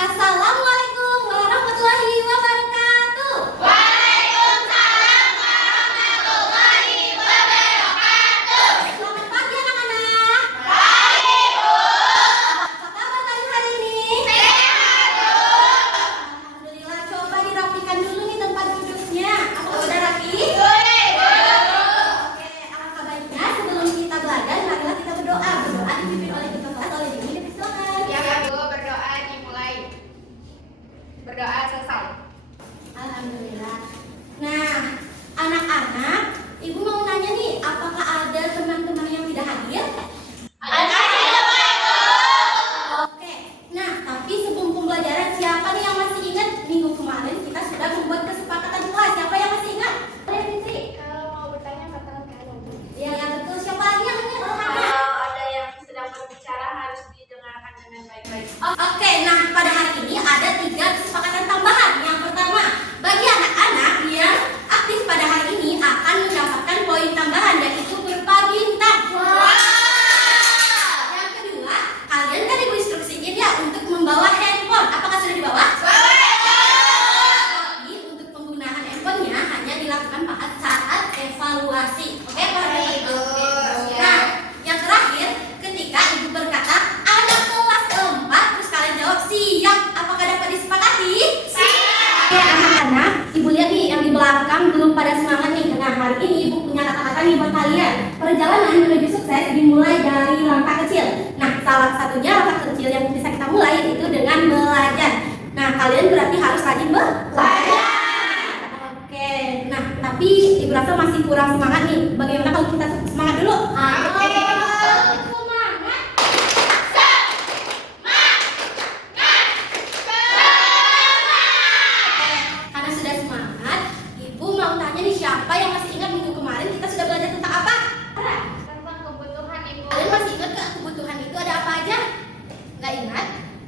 Assalamualaikum warahmatullahi wabarakatuh. Waalaikumsalam warahmatullahi wabarakatuh. Selamat pagi anak-anak. Pagi, Bu. Apa kabar kalian hari ini? Sehat, Bu. Alhamdulillah, coba dirapikan dulu nih tempat duduknya. Apa udah rapi? Sudah, Bu. Oke, alangkah baiknya sebelum kita belajar, marilah kita berdoa. Berdoa dipimpin oleh ketua kelas oleh Dini. Silakan. Ya, Bu, berdoa dimulai. Berdoa selesai. Alhamdulillah. Nah, anak-anak, ibu mau nanya nih, apakah ada teman-teman yang tidak hadir? Oke, nah tapi sebelum pembelajaran, siapa nih yang masih ingat minggu kemarin kita sudah membuat kesepakatan kelas? Siapa yang masih ingat? Boleh, Fitri? Kalau mau bertanya, katakan kanan. Ya, betul. Siapa lagi yang ingat? Kalau ada yang sedang berbicara harus didengarkan dengan baik-baik. Oke, nah pada hari ini ada 3 kesepakatan tambahan. Yang pertama, bagi anak-anak yang aktif pada hari ini akan mendapatkan poin tambahan, yaitu berupa bintang. Yang kedua, kalian kan ibu instruksiin ya untuk membawa handphone. Apakah sudah dibawa? Tapi untuk penggunaan handphonenya hanya dilakukan saat evaluasi. Oke, perhatikan itu. Nah, yang terakhir, ketika ibu berkata anak kelas 4, terus kalian jawab siap. Apakah dapat disepakati? Oke, anak-anak, ibu lihat nih yang di belakang belum pada semangat nih. Nah, hari ini ibu punya kata-kata nih buat kalian. Perjalanan menuju sukses dimulai dari langkah kecil. Nah, salah satunya langkah kecil yang bisa kita mulai itu dengan belajar. Nah, kalian berarti harus rajin belajar. Oke, nah tapi ibu rasa masih kurang semangat nih. Bagaimana kalau kita semangat dulu? Karena sudah semangat, ibu mau tanya nih, siapa yang masih ingat minggu kemarin kita sudah belajar tentang apa? Tentang kebutuhan Ibu. Kalian masih ingat ke kebutuhan itu ada apa aja? Nggak ingat?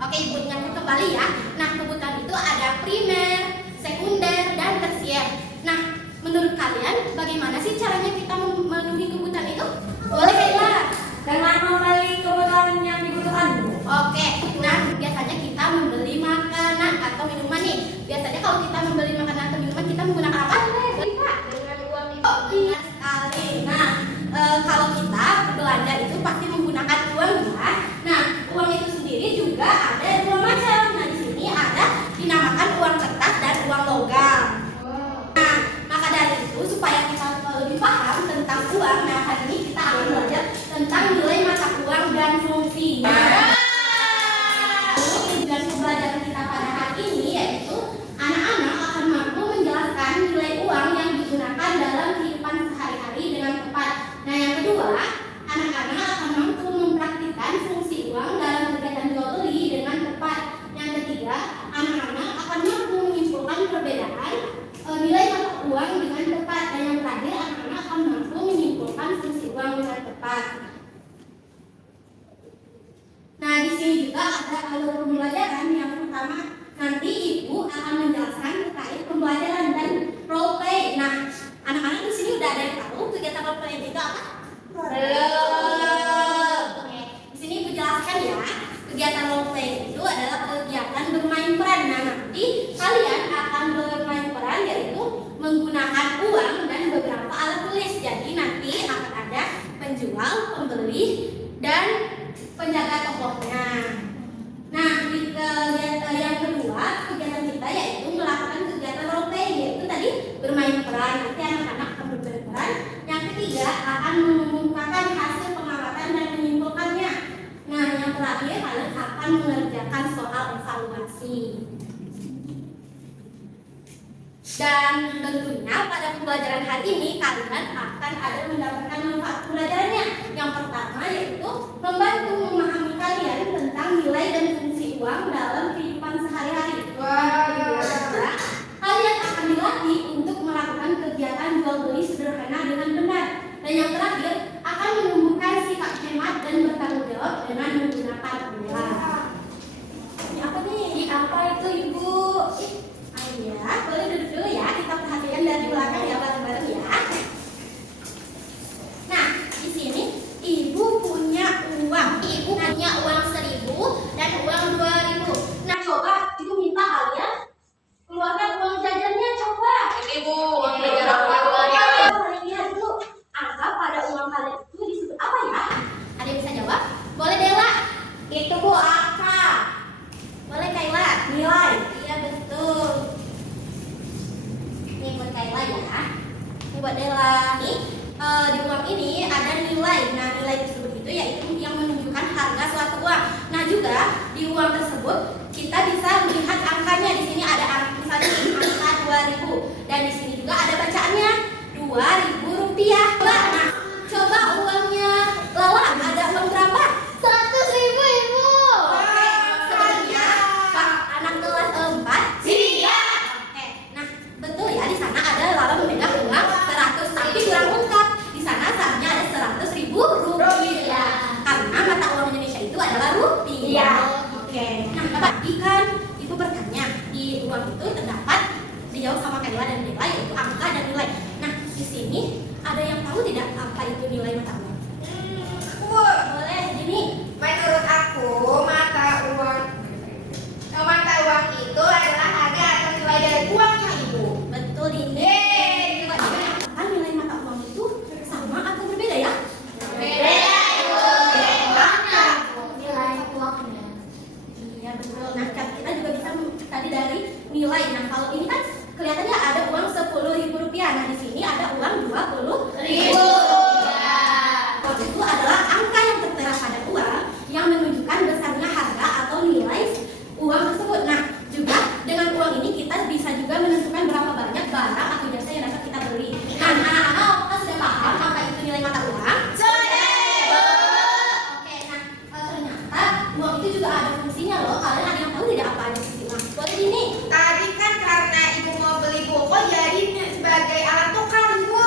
Oke, ibu ingatkan kembali ya. Nah, kebutuhan itu ada primer, sekunder, dan tersier. Nah, menurut kalian bagaimana sih caranya kita memenuhi kebutuhan itu? Boleh Kayla? Dengan membeli kebutuhan yang dibutuhkan. Oke, nah biasanya kita membeli makanan atau minuman nih. Biasanya kalau kita membeli makanan atau minuman, kita menggunakan apa? Dengan uang itu. Benar sekali. Nah, kalau kita belanja itu pasti menggunakan uang ya. Nah, uang itu sendiri juga ada 2 macam. Nah, di sini ada dinamakan uang kertas dan uang logam. Nah, maka dari itu supaya kita lebih paham tentang uang, nah hari ini kita akan belajar tentang nilai mata uang dan fungsinya. Tujuan pembelajaran kita pada hari ini yaitu anak-anak akan mampu menjelaskan nilai uang yang digunakan dalam kehidupan sehari-hari dengan tepat. Nah, yang kedua, anak-anak akan mampu mempraktikkan fungsi uang dalam kegiatan jual beli dengan tepat. Yang ketiga, anak-anak akan mampu menyimpulkan perbedaan nilai mata uang dengan tepat. Dan yang terakhir, anak-anak akan mampu menyimpulkan fungsi uang dengan tepat. Nah, di sini juga ada alur pembelajaran. Yang pertama, nanti ibu akan menjelaskan terkait pembelajaran dan role play. Nah, anak-anak di sini udah ada yang tahu kegiatan role play itu apa? Belum. Oke, di sini ibu jelaskan ya. Kegiatan role play itu adalah kegiatan bermain peran. Nah, nanti kalian akan bermain peran yaitu menggunakan uang dan beberapa alat tulis. Jadi nanti akan ada penjual, pembeli, dan penjaga tokonya. Nah, di kegiatan yang kedua, kegiatan kita yaitu melakukan kegiatan role play, yaitu tadi bermain peran. Nanti anak-anak akan bermain peran. Yang ketiga akan mengumumkan hasil pengamatan dan menyimpulkannya. Nah, yang terakhir kalian akan mengerjakan soal evaluasi. Dan tentunya pada pembelajaran hari ini kalian akan ada mendapatkan manfaat pembelajarannya. Yang pertama yaitu membantu memahami kalian tentang nilai dan fungsi uang dalam kehidupan sehari-hari. Kedua, kalian akan dilatih untuk melakukan kegiatan jual beli sederhana dengan benar. Dan yang terakhir akan menumbuhkan sikap hemat dan bertanggung jawab dengan menggunakan uang. Ini apa nih? Ini apa itu Ibu? Ayah, boleh duduk dulu ya. Kita perhatikan dari belakang ya bareng-bareng ya. Nah, di sini ibu punya uang. Ibu punya uang 1.000 dan uang 2.000. Rp2.000. Nah, coba uangnya Lala ada uang berapa? 100.000 Ibu. Oke, sebenarnya Pak anak kelas 4 Siap. Oke, nah betul ya, di sana ada Lala memegang uang 100, tapi kurang lengkap. Di sana sahamnya ada 100.000 rupiah. Karena mata uang Indonesia itu adalah rupiah. Iya. Oke, nah tapi kan Ibu bertanya di uang itu terdapat dijawab sama Kaila dan nilai, yaitu angka dan nilai. Nah di sini ada yang tahu tidak apa itu nilai mata uang? Boleh, gini. Menurut aku, mata uang itu adalah harga atau nilai dari uangnya Ibu. Betul ini. Apa nilai mata uang itu sama atau berbeda ya? Beda Ibu. Mana nilai uangnya? Iya betul. Nah kita juga bisa tadi dari nilai. Nah kalau ini kan kelihatannya ada uang Rp10.000. Nah di sini ada uang Rp20.000. Itu adalah angka yang tertera pada uang yang menunjukkan besarnya harga atau nilai uang tersebut. Nah juga dengan uang ini kita bisa juga menentukan berapa banyak barang atau jasa yang dapat kita beli. Nah anak-anak apakah sudah paham apa itu nilai mata uang? Oke, nah ternyata uang itu juga ada fungsinya loh. Kalian ada yang tahu tidak apa aja fungsi uang? Boleh ini. Tadi kan karena Ibu mau beli buku, jadi sebagai alat tukar Ibu.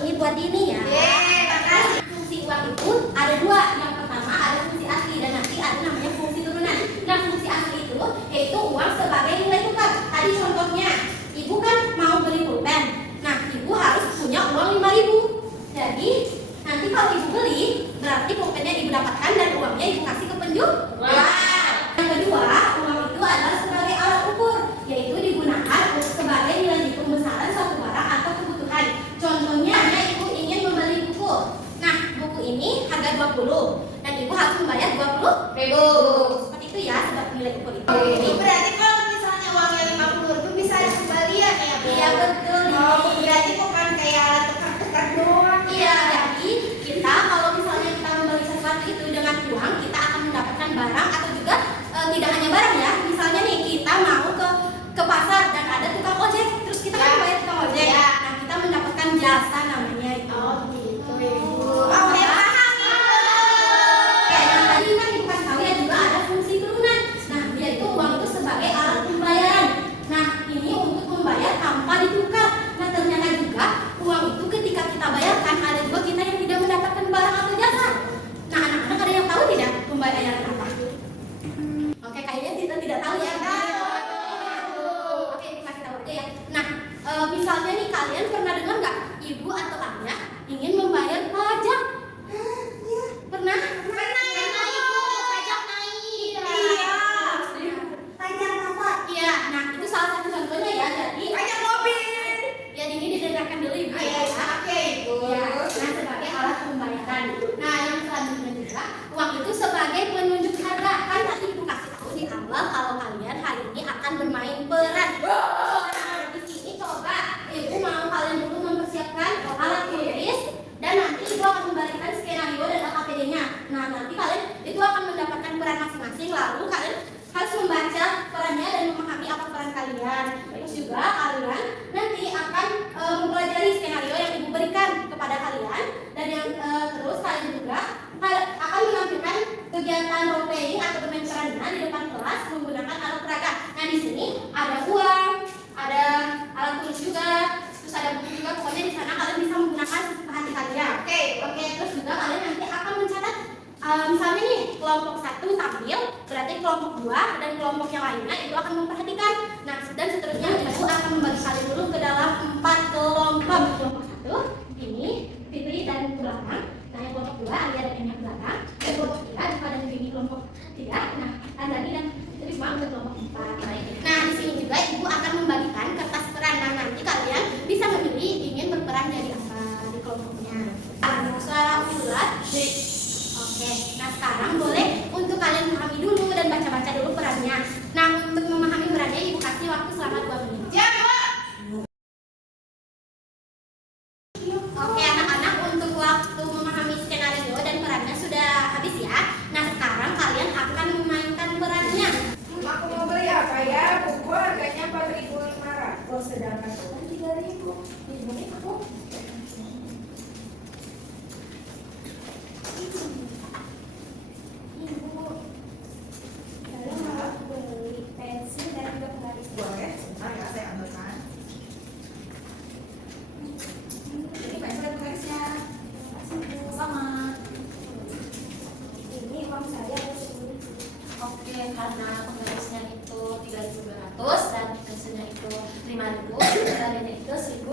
Ini buat ini ya. Makasih. Fungsi uang itu ada dua. Yang pertama ada fungsi asli dan nanti ada namanya fungsi turunan. Nah fungsi asli itu yaitu uang sebagai nilai tukar. Tadi contohnya, Ibu kan mau beli pulpen. Nah Ibu harus punya uang 5.000. Jadi nanti kalau Ibu beli, berarti pulpennya Ibu dapatkan dan uangnya Ibu kasih ke penjual. Yang kedua, uang itu adalah sebagai alat ukur, yaitu digunakan sebagai nilai hitung besaran suatu barang atau kebutuhan. Contohnya, Ibu ingin membeli buku. Nah, buku ini harga 20 dan Ibu harus membayar 20.000. Seperti itu ya, sebab nilai ukur itu. Ini berarti kalau misalnya uangnya 50 itu bisa ada kembalian ya Bu? Iya betul. Oh, berarti bukan kayak alat tukar-tukar doang. Iya, jadi kita kalau misalnya kita membeli sesuatu itu dengan uang, kita akan mendapatkan barang atau juga tidak hanya barang ya. Misalnya nih kita mau ke pasar dan ada tukang ojek, terus kita kan bayar tukang ojek. Ya. Nah, kita mendapatkan jasa namanya itu. Oh gitu Ibu. Oh, Oke, ya. paham Ibu. Oke, nah tadi kan Ibu kasih tahu ya juga ada fungsi turunan. Nah, yaitu uang itu sebagai alat pembayaran. Nah, ini untuk membayar tanpa ditukar. Nah, ternyata juga uang itu ketika kita bayarkan ada juga kita yang tidak mendapatkan barang atau jasa. Nah, anak-anak ada yang tahu tidak pembayaran apa? Oke, kayaknya kita tidak tahu ya. Oke, Ibu kasih tahu aja ya. Nah, misalnya nih kalian pernah dengar nggak ibu atau ayah ingin membayar pajak? Pernah? Pernah Ibu, pajak naik. Iya. Pajak apa? Iya, nah itu salah satu contohnya ya. Jadi Pajak mobil. ya ini didengarkan dulu ibu ya. Oke Ibu. Ya, nah sebagai alat pembayaran. Nah yang selanjutnya juga uang itu sebagai penunjuk harga. Kan tadi ibu kasih tahu di awal kalau kalian hari ini akan bermain peran. Nah di sini coba ibu mau kalian dulu mempersiapkan alat tulis dan nanti ibu akan memberikan skenario dan AKPD-nya. Nah nanti kalian itu akan mendapatkan peran masing-masing, lalu kalian harus membaca perannya dan memahami apa peran kalian. Terus juga kalian nanti akan mempelajari skenario yang ibu berikan kepada kalian dan yang terus kalian juga akan menampilkan kegiatan role playing atau bermain perannya di depan kelas menggunakan alat peraga. Nah di sini ada uang, ada alat tulis juga, terus ada buku juga. Pokoknya di sana kalian bisa menggunakan sesuka hati kalian. Oke, terus juga kalian nanti akan mencatat misalnya nih kelompok 1 tampil, berarti kelompok 2 dan kelompok yang lainnya itu akan memperhatikan. Nah dan seterusnya ibu akan membagi kalian dulu ke dalam 4 kelompok. Kelompok 1 ini Fitri dan belakang. Nah yang kelompok 2 Alia dan Enya belakang. Dan kelompok 3 Diva dan Vini kelompok 3. Nah Andani dan Risma untuk kelompok 4. Nah di sini juga ibu akan membagikan kertas peran. Nah nanti kalian bisa memilih ingin berperan jadi apa di kelompoknya. Suara ulat. Oke, nah sekarang boleh untuk kalian memahami dulu dan baca-baca dulu perannya. Nah untuk memahami perannya ibu kasih waktu selama 2 menit. Ya Bu. Oke anak-anak, untuk waktu memahami skenario dan perannya sudah habis ya. Nah sekarang kalian akan memainkan perannya. Aku mau beli apa ya? Buku harganya 4.500. Sedangkan 3.000. Ibu ini aku karena penggarisnya itu 3.200 dan pensiunnya itu 5.000, kembaliannya itu 1.800.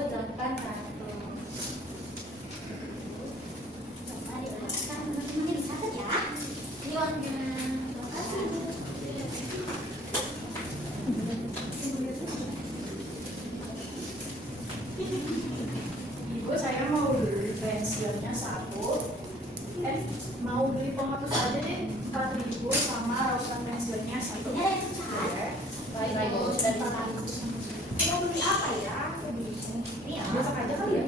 Coba dibalaskan, teman-teman dicatat ya. Ini uangnya. Terima kasih. Ibu, saya mau beli pensilnya satu. Mau beli penghapus aja deh 4.000 sama rausan pensilnya satu. Baik, Ibu. Dan penghapus. Mau beli apa ya? Aku beli ini ya. Masak aja kali ya?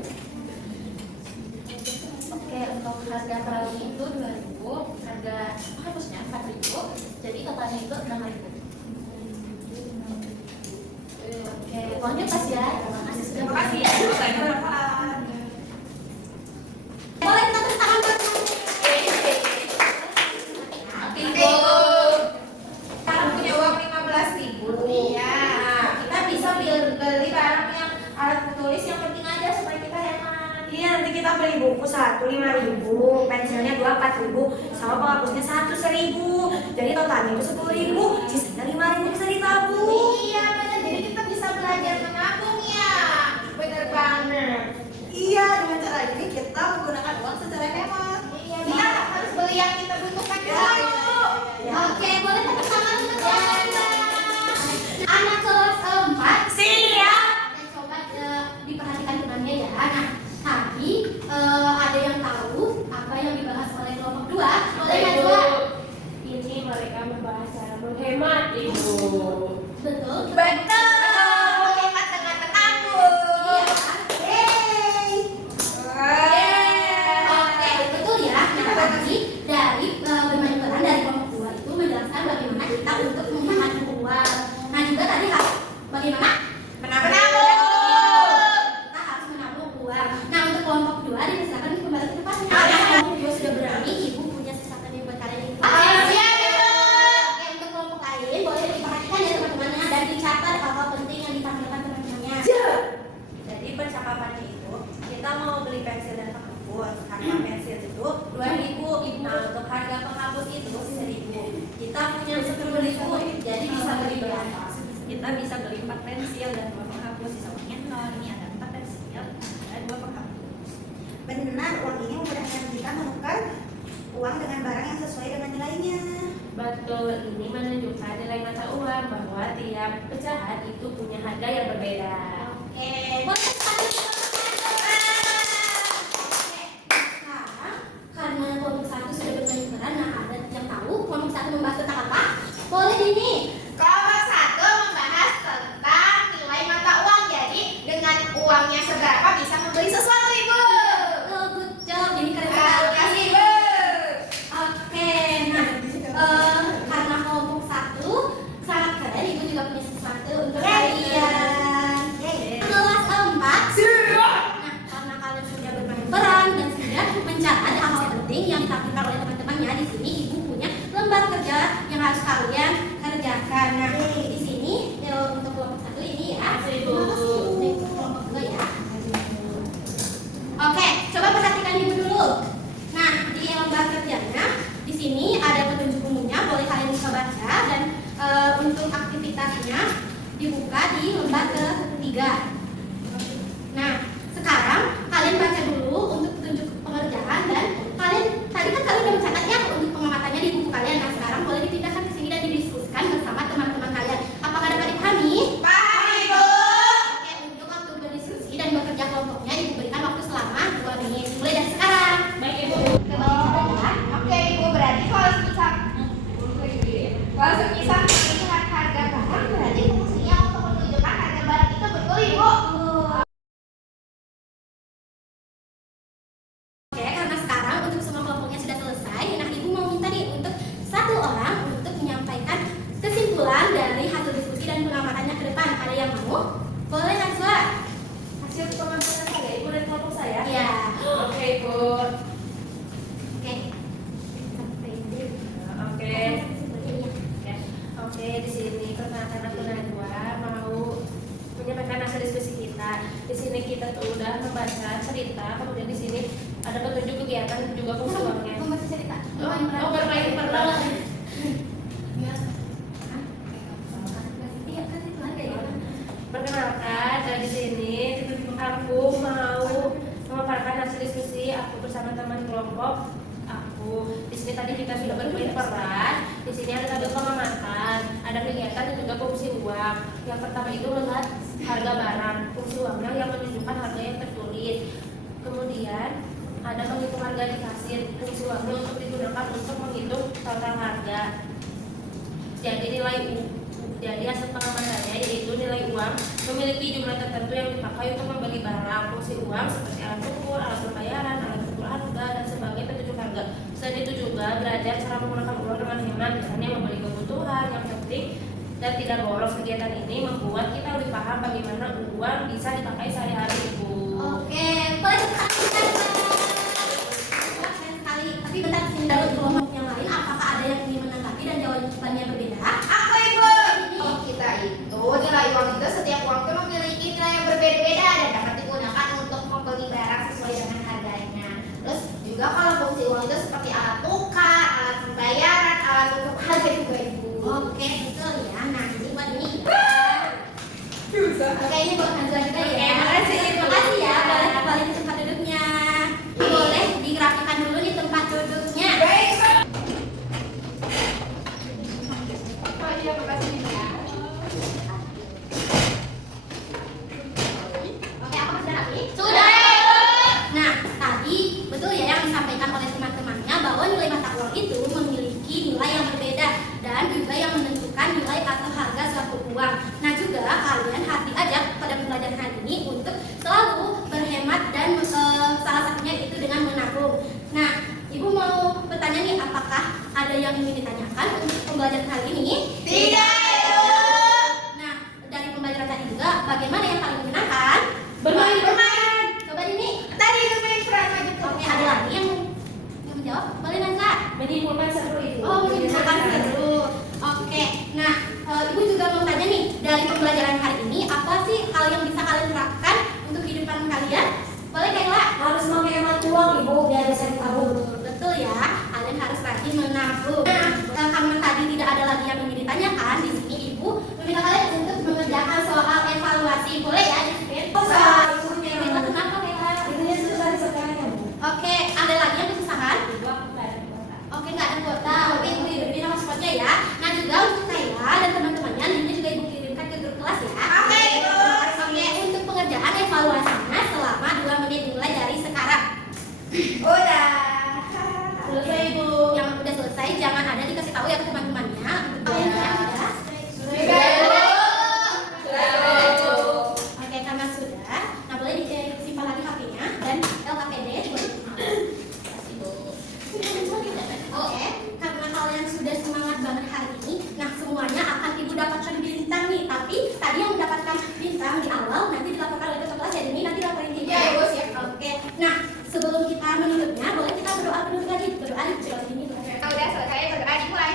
Oke, untuk harga perahu itu 2.000, harga penghapusnya 4.000, jadi totalnya itu 6.000. Oke, uangnya pas ya. Terima kasih sudah Makasih ya, Bu. Saya bermanfaat. Boleh kita tepuk tangan buat Oke, Ibu. Sekarang punya uang 15.000. Iya. Kita bisa beli barang yang alat tulis yang penting aja supaya kita hemat. Iya, nanti kita beli buku 1 5.000, pensilnya 2 4.000, sama penghapusnya 1 1.000. Jadi totalnya itu 10.000, sisanya 5.000 bisa ditabung. Iya, benar. Jadi kita bisa belajar menabung ya. Benar banget. Iya, dengan cara ini kita menggunakan uang secara hemat. Iya, kita harus beli yang kita butuhkan dulu. Oke, boleh tepuk tangan untuk anak kelas 4. Siap. Dan coba diperhatikan temannya ya. Nah, tadi ada yang tahu apa yang dibahas oleh kelompok 2? Boleh Najwa? Ini mereka membahas cara menghemat, Ibu. Betul. Betul. Hemat dengan menabung. Oke, betul ya. Nah, tadi dari bermain peran dari kelompok 2 itu menjelaskan bagaimana kita untuk menghemat uang. Nah, juga tadi bagaimana? Menabung. Kita harus menabung uang. Nah, untuk kelompok 2 dipersilakan kembali ke depan. Nah, kelompok 2 sudah berani, ibu punya sesuatu yang buat kalian ini. Oke, untuk kelompok lain boleh diperhatikan ya teman-temannya dan dicatat hal-hal penting yang ditampilkan teman-temannya. Jadi percakapannya itu kita mau beli pensil dan penghapus. Harga pensil itu 2.000. Nah, untuk harga penghapus itu 1.000. Kita punya 10.000, jadi bisa beli berapa? Kita bisa beli 4 pensil dan 2 penghapus. Sisa uangnya 0. Ini ada 4 pensil dan 2 penghapus. Benar, uang ini memudahkan kita menukar uang dengan barang yang sesuai dengan nilainya. Betul, ini menunjukkan nilai mata uang bahwa tiap pecahan itu punya harga yang berbeda. Oke, boleh sekali sekarang karena kelompok 1 sudah bermain peran, nah ada yang tahu kelompok 1 membahas tentang apa? Boleh ini. Kelompok 1 membahas tentang nilai mata uang. Jadi dengan uangnya seberapa bisa membeli sesuatu, Ibu. Oh, good job. Jadi keren Terima sekali. kasih, Ibu. Oke, nah karena kelompok 1 sangat keren, ibu juga punya sesuatu untuk kalian. Kelas 4. Nah, karena kalian sudah bermain peran dan sudah mencatat hal-hal penting yang ditampilkan oleh teman-temannya, di sini ibu punya lembar kerja yang harus kalian kerjakan. Nah, di sini untuk kelompok 1 ini ya. Terima kasih, Ibu. Ini untuk kelompok 2 ya. Oke, coba perhatikan ibu dulu. Nah, di lembar kerjanya di sini ada petunjuk umumnya, boleh kalian bisa baca dan untuk aktivitasnya dibuka di lembar ketiga. Nah, sekarang kalian baca dulu untuk petunjuk pengerjaan dan kalian tadi kan kalian udah mencatat ya untuk pengamatannya di buku kalian. Nah, sekarang boleh dipindahkan ke sini dan didiskusikan bersama teman-teman kalian. Apakah dapat dipahami? Paham, Ibu. Oke, untuk waktu berdiskusi dan bekerja kelompoknya ibu berikan waktu selama 2 menit. Mulai dari sekarang. Baik, Ibu. Kembali catat ya. Oke, Ibu, berarti kalau semisal melihat harga barang, berarti fungsinya untuk menunjukkan harga barang itu, betul, Ibu? Oke, karena sekarang untuk semua kelompoknya sudah selesai, nah ibu mau minta nih untuk 1 orang untuk menyampaikan kesimpulan dari hasil diskusi dan pengamatannya ke depan. Ada yang mau? Boleh Najwa? Hasil pengambilan saya, Ibu dan kelompok saya. Iya. Oke, Ibu. Oke. Oke. Ya. Oke, di sini perkenalkan aku Najwa mau menyampaikan hasil diskusi kita. Di sini kita tuh udah membaca cerita, kemudian di sini ada petunjuk kegiatan juga fungsi uangnya. Membaca cerita. Oh, bermain peran. bersama teman kelompok aku. Di sini tadi kita sudah bermain peran. Di sini ada tabel pengamatan, ada kegiatan dan juga fungsi uang. Yang pertama itu melihat harga barang, fungsi uangnya yang menunjukkan harga yang tertulis. Kemudian ada menghitung harga di kasir, fungsi uangnya untuk digunakan untuk menghitung total harga. Jadi hasil pengamatannya yaitu nilai uang memiliki jumlah tertentu yang dipakai untuk membeli barang. Fungsi uang seperti alat ukur, alat pembayaran, alat ukur harga, dan sebagai petunjuk harga. Selain itu juga belajar cara menggunakan uang dengan hemat, misalnya membeli kebutuhan yang penting dan tidak boros. Kegiatan ini membuat kita lebih paham bagaimana uang bisa dipakai sehari-hari, Ibu. Oke, boleh keren sekali. Tapi bentar, sini dulu kelompok yang lain. Apakah ada yang ingin menanggapi dan jawabannya berbeda? Aku Ibu. Kalau kita itu nilai uang itu setiap uang itu memiliki nilai yang berbeda-beda dan dapat digunakan untuk membeli barang sesuai dengan harganya. Terus juga kalau fungsi uang itu seperti alat tukar, alat pembayaran, alat untuk harga juga Ibu. Oke, betul ya. Nah, ini buat ini. Oke, ini buat Hanzura juga ya. Oke, makasih. Terima kasih ya. Boleh kembali ke tempat duduknya. Boleh digerafikan dulu nih tempat duduknya. Baik. Oh iya, makasih ya. Oke, apa sudah rapi? Sudah. Nah, tadi betul ya yang disampaikan oleh teman-temannya bahwa nilai mata uang itu memiliki nilai yang berbeda dan juga yang menentukan nilai atau harga suatu uang. Nah, juga kalian harus diajak pada pembelajaran hari ini untuk selalu berhemat dan salah satunya itu dengan menabung. Nah, Ibu mau bertanya nih, apakah ada yang ingin ditanyakan untuk pembelajaran hari ini? Tidak. Nah, dari pembelajaran tadi juga, bagaimana yang paling menyenangkan? Bermain. Coba ini. Tadi itu main peran maju ke Oke, ada lagi yang menjawab? Boleh Nanza? Menimbulkan seru itu. Oh, menyenangkan seru. Oke, nah Ibu juga mau tanya nih, dari pembelajaran hari ini, apa sih hal yang bisa kalian terapkan untuk kehidupan kalian? Boleh Kayla? Harus menghemat uang, Ibu, biar bisa ditabung. Betul ya, kalian harus rajin menabung. Nah, karena tadi tidak ada lagi yang ingin ditanyakan, di sini Ibu meminta kalian untuk mengerjakan soal evaluasi. Boleh ya, Justin? Bisa. Oke, Kayla, kenapa Kayla? Itunya susah sekarang. Oke, ada lagi yang kesusahan? Oke, nggak ada kuota. Oke, Ibu kirim nama spotnya ya. Nah, juga untuk Kayla dan teman-temannya, linknya juga Ibu kirimkan ke grup kelas ya. Oke, Ibu. Oke, untuk pengerjaan evaluasinya selama 2 menit mulai dari sekarang. Udah. Selesai, Ibu. Yang udah selesai jangan ada dikasih tahu ya ke teman-temannya. Untuk yang sudah. Sudah, Ibu. Sudah, Ibu. Oke, karena sudah, nah boleh disimpan lagi HP-nya dan LKPD boleh. Oke, karena kalian sudah semangat banget hari ini, nah semuanya akan Ibu dapatkan bintang nih. Tapi tadi yang mendapatkan bintang di awal nanti dilaporkan oleh ketua kelas ya, ini nanti laporin ke Ibu. Iya, Ibu, siap. Oke, nah sebelum kita menutupnya, boleh kita berdoa dulu lagi. Berdoa ini. Udah selesai berdoa dimulai.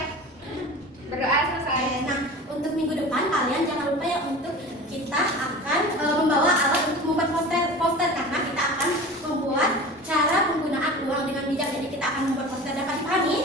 Berdoa selesai. Nah, untuk minggu depan kalian jangan lupa ya untuk kita akan membawa alat untuk membuat poster karena kita akan membuat cara penggunaan uang dengan bijak. Jadi kita akan membuat poster, dapat dipahami?